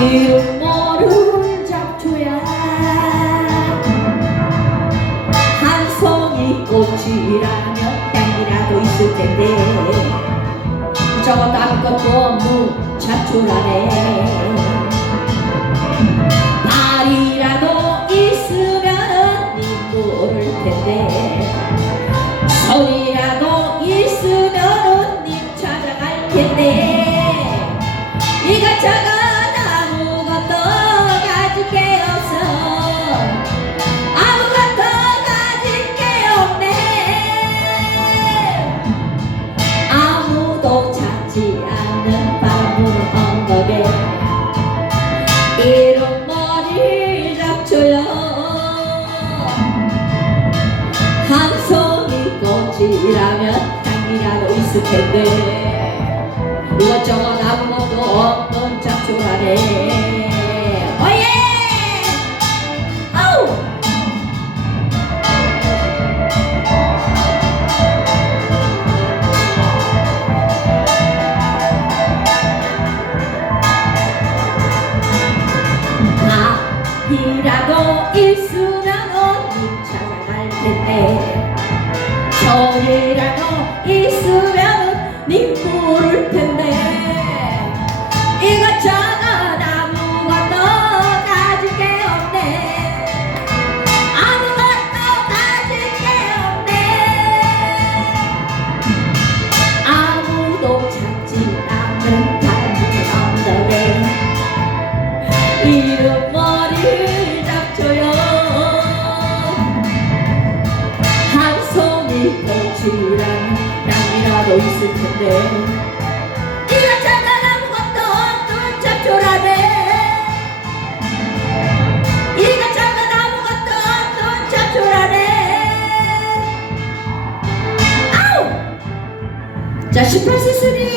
이름 모를 잡초야 한송이 꽃이라면 땅이라도 있을 텐데 저 단것도 없는 잡초라네 발이라도 있으면 니 모를 텐데 소리 이런 머리 잡초요. 한 송이 꽃이라면 향이라도 있을 텐데. 이것저것 아무것도 없는 잡초라네 밥이라도 있으면 어디 찾아갈 텐데. 저리라도 있으면 님 부를 텐데 꽃이란 향이라도 있을 텐데. 네가 찾아 아무것도 없는 잡초라네. 네가 찾아 아무것도 없는 잡초라네. 아우! 자 18세 순위